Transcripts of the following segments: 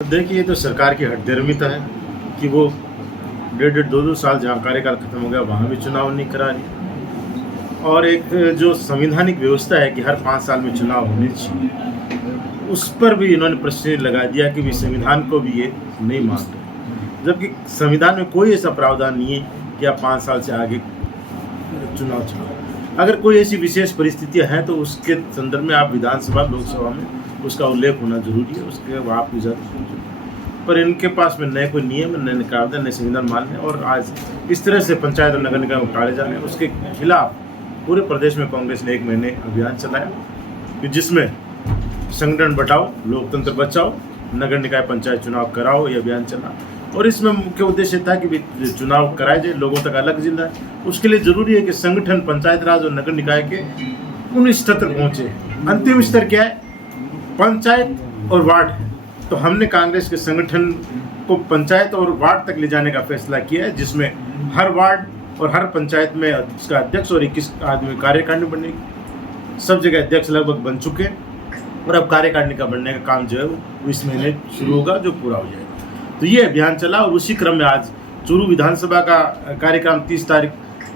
देखिए, ये तो सरकार की हठधर्मिता है कि वो डेढ़-डेढ़ 2-2 साल जहाँ कार्यकाल खत्म हो गया वहाँ भी चुनाव नहीं करा रही। और एक जो संवैधानिक व्यवस्था है कि हर 5 साल में चुनाव होने चाहिए, उस पर भी इन्होंने प्रश्न लगा दिया कि संविधान को भी ये नहीं मानते। जबकि संविधान में कोई ऐसा प्रावधान नहीं है कि आप 5 साल से आगे चुनाव चुनाव। अगर कोई ऐसी विशेष परिस्थितियाँ हैं तो उसके संदर्भ में आप विधानसभा, लोकसभा में उसका उल्लेख होना जरूरी है, उसके आप पर इनके पास में नए कोई नियम, नए कायदे, नए संविधान मान है। और आज इस तरह से पंचायत और नगर निकाय टाले जा रहे हैं, उसके खिलाफ पूरे प्रदेश में कांग्रेस ने 1 महीने अभियान चलाया कि जिसमें संगठन बचाओ, लोकतंत्र बचाओ, नगर निकाय पंचायत चुनाव कराओ, ये अभियान चला। और इसमें मुख्य उद्देश्य था कि चुनाव कराए जाए, लोगों तक अलग जिला है। उसके लिए जरूरी है कि संगठन पंचायत राज और नगर निकाय के उन स्तर तक पहुँचे। अंतिम स्तर क्या है? पंचायत और वार्ड है। तो हमने कांग्रेस के संगठन को पंचायत और वार्ड तक ले जाने का फैसला किया है, जिसमें हर वार्ड और हर पंचायत में उसका अध्यक्ष और 21 आदमी कार्यकारिणी बनेगी। सब जगह अध्यक्ष लगभग बन चुके हैं और अब कार्यकारिणी का बनने का काम जो है वो इस महीने शुरू होगा, जो पूरा हो जाएगा। तो ये अभियान चला और उसी क्रम में आज चूरू विधानसभा का कार्यक्रम 30 तारीख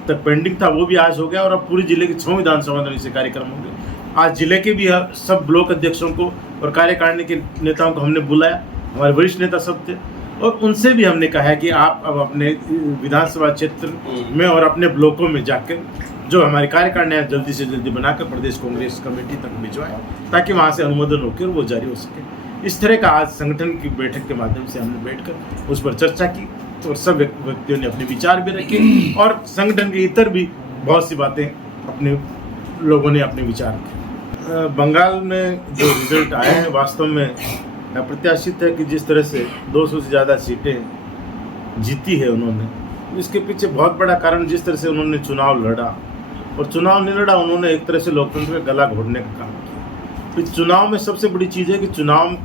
तक पेंडिंग था, वो भी आज हो गया। और अब पूरे जिले के 6 विधानसभा में से कार्यक्रम होंगे। आज जिले के भी सब ब्लॉक अध्यक्षों को और कार्यकारिणी के नेताओं को हमने बुलाया, हमारे वरिष्ठ नेता सब थे, और उनसे भी हमने कहा है कि आप अब अपने विधानसभा क्षेत्र में और अपने ब्लॉकों में जाकर जो हमारी कार्यकारिणी है जल्दी से जल्दी बनाकर प्रदेश कांग्रेस कमेटी तक भिजवाएं, ताकि वहाँ से अनुमोदन होकर वो जारी हो सके। इस तरह का आज संगठन की बैठक के माध्यम से हमने बैठकर उस पर चर्चा की और सब व्यक्तियों ने अपने विचार भी रखे और संगठन के इतर भी बहुत सी बातें अपने लोगों ने अपने विचार रखे। बंगाल में जो रिजल्ट आए हैं वास्तव में अप्रत्याशित है कि जिस तरह से 200 से ज़्यादा सीटें जीती है उन्होंने, इसके पीछे बहुत बड़ा कारण जिस तरह से उन्होंने चुनाव लड़ा। और चुनाव नहीं लड़ा, उन्होंने एक तरह से लोकतंत्र का गला घोटने का काम किया। फिर चुनाव में सबसे बड़ी चीज़ है कि चुनाव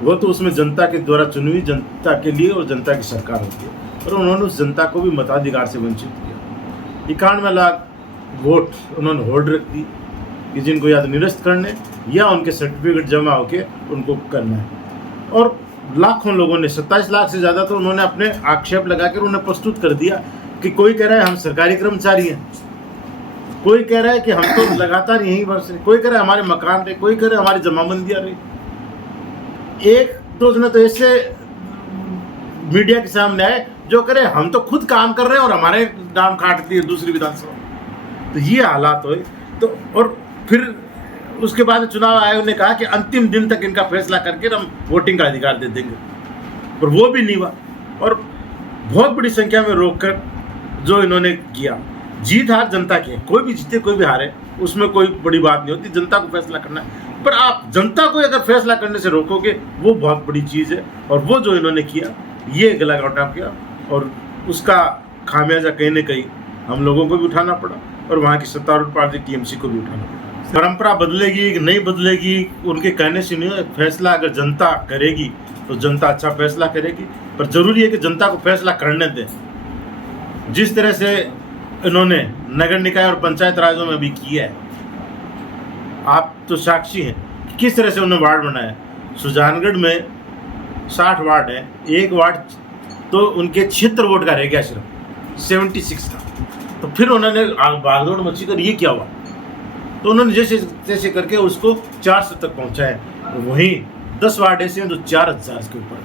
वो तो उसमें जनता के द्वारा चुनी हुई जनता के लिए और जनता की सरकार होती है, और उन्होंने उस जनता को भी मताधिकार से वंचित किया। 91 लाख वोट उन्होंने होल्ड रख दी कि जिनको या तो निरस्त करने या उनके सर्टिफिकेट जमा होके उनको करना है। और लाखों लोगों ने, 27 लाख से ज़्यादा तो उन्होंने अपने आक्षेप लगाकर उन्हें प्रस्तुत कर दिया कि कोई कह रहा है हम सरकारी कर्मचारी हैं, कोई कह रहा है कि हम तो लगातार यहीं बरसे, कोई कह रहा है हमारे मकान रहे, कोई कह रहा है हमारी जमाबंदियाँ रही। एक दो जने तो ऐसे मीडिया के सामने आए जो कह रहे हम तो खुद काम कर रहे हैं और हमारे नाम काट दिए दूसरी विधानसभा। तो ये हालात हुए। तो और फिर उसके बाद चुनाव आयोग ने कहा कि अंतिम दिन तक इनका फैसला करके हम वोटिंग का अधिकार दे देंगे, पर वो भी नहीं हुआ। और बहुत बड़ी संख्या में रोककर जो इन्होंने किया, जीत हार जनता की है, कोई भी जीते कोई भी हारे, उसमें कोई बड़ी बात नहीं होती, जनता को फैसला करना है। पर आप जनता को अगर फैसला करने से रोकोगे वो बहुत बड़ी चीज़ है। और वो जो इन्होंने किया, ये गला घोटा किया, और उसका खामियाजा कहीं ना कहीं हम लोगों को भी उठाना पड़ा और वहाँ की सत्तारूढ़ पार्टी टीएमसी को भी उठाना पड़ा। परंपरा बदलेगी कि नहीं बदलेगी उनके कहने से नहीं, फैसला अगर जनता करेगी तो जनता अच्छा फैसला करेगी। पर जरूरी है कि जनता को फैसला करने दें। जिस तरह से इन्होंने नगर निकाय और पंचायत राजों में भी किया है, आप तो साक्षी हैं कि किस तरह से उन्होंने वार्ड बनाया। सुजानगढ़ में 60 वार्ड है, एक वार्ड तो उनके 76 वोट का रह गया, सिर्फ 76 का। तो फिर उन्होंने भागदौड़ मची कर ये क्या हुआ, तो उन्होंने जैसे जैसे करके उसको 400 तक पहुंचाया। वहीं 10 वार्ड ऐसे हैं जो 4000 के ऊपर,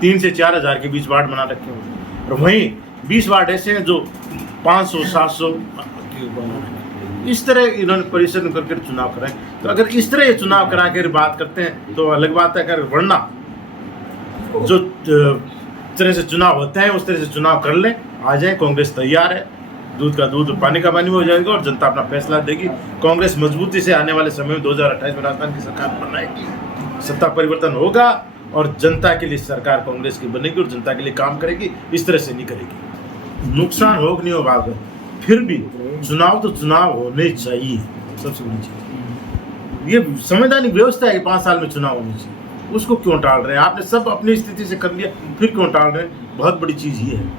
3 से 4000 के बीच वार्ड बना रखे हैं। और वहीं 20 वार्ड ऐसे हैं जो 500-700 के ऊपर। इस तरह इन्होंने परिश्रम करके चुनाव कराए। तो अगर इस तरह ये चुनाव करा कर बात करते हैं तो अलग बात है। अगर वरना जो तरह से चुनाव होते हैं उस तरह से चुनाव कर ले, आ जाए, कांग्रेस तैयार है। दूध का दूध पानी का पानी हो जाएगा और जनता अपना फैसला देगी। कांग्रेस मजबूती से आने वाले समय में 2028 में राजस्थान की सरकार बनाएगी, सत्ता परिवर्तन होगा और जनता के लिए सरकार कांग्रेस की बनेगी और जनता के लिए काम करेगी। इस तरह से नहीं करेगी। नुकसान हो कि नहीं हो बात है, फिर भी चुनाव तो चुनाव होने चाहिए, सबसे बड़ी चीज। ये संवैधानिक व्यवस्था है कि 5 साल में चुनाव होने चाहिए, उसको क्यों टाल रहे हैं? आपने सब अपनी स्थिति से कर लिया, फिर क्यों टाल रहे हैं? बहुत बड़ी चीज ये है,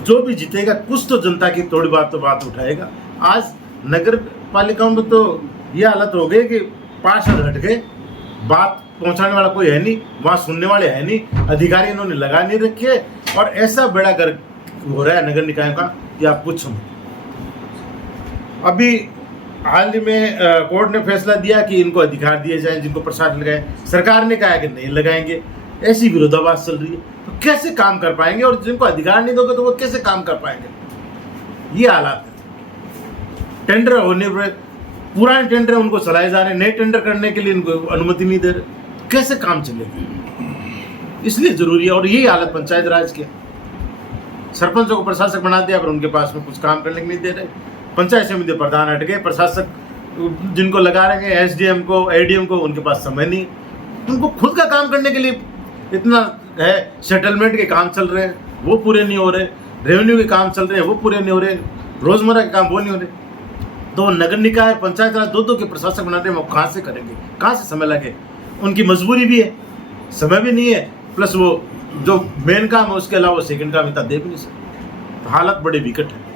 जो भी जीतेगा कुछ तो जनता की थोड़ी बात तो बात उठाएगा। आज नगर पालिकाओं में तो ये हालत हो गई कि पार्षद हट गए, बात पहुंचाने वाला कोई है नहीं, वहाँ सुनने वाले है नहीं, अधिकारी इन्होंने लगा नहीं रखे और ऐसा बेड़ा गर्क हो रहा है नगर निकायों का कि आप पूछो मत। अभी हाल ही में कोर्ट ने फैसला दिया कि इनको अधिकार दिए जाएं जिनको प्रसाद लगाए, सरकार ने कहा कि नहीं लगाएंगे। ऐसी विरोधाभास चल रही है, तो कैसे काम कर पाएंगे? और जिनको अधिकार नहीं दोगे तो वो कैसे काम कर पाएंगे? ये हालात है। टेंडर होने पर पुराने टेंडर उनको चलाए जा रहे हैं, नए टेंडर करने के लिए इनको अनुमति नहीं दे रहे, कैसे काम चलेगा? इसलिए जरूरी है। और यही हालत पंचायत राज की, सरपंचों को प्रशासक बना दिया पर उनके पास में कुछ काम करने के नहीं दे रहे। पंचायत समिति प्रधान हट गए, प्रशासक जिनको लगा रहे हैं एसडीएम को, एडीएम को, उनके पास समय नहीं, उनको खुद का काम करने के लिए इतना है। सेटलमेंट के काम चल रहे हैं वो पूरे नहीं हो रहे, रेवेन्यू के काम चल रहे हैं वो पूरे नहीं हो रहे, रोजमर्रा के काम वो नहीं हो रहे। तो नगर निकाय पंचायत राज दो के प्रशासक बनाते हैं, वो कहाँ से करेंगे? कहाँ से समय लगे? उनकी मजबूरी भी है, समय भी नहीं है, प्लस वो जो मेन काम है उसके अलावा सेकंड काम इतना दे भी नहीं सकते। हालत बड़ी विकट है।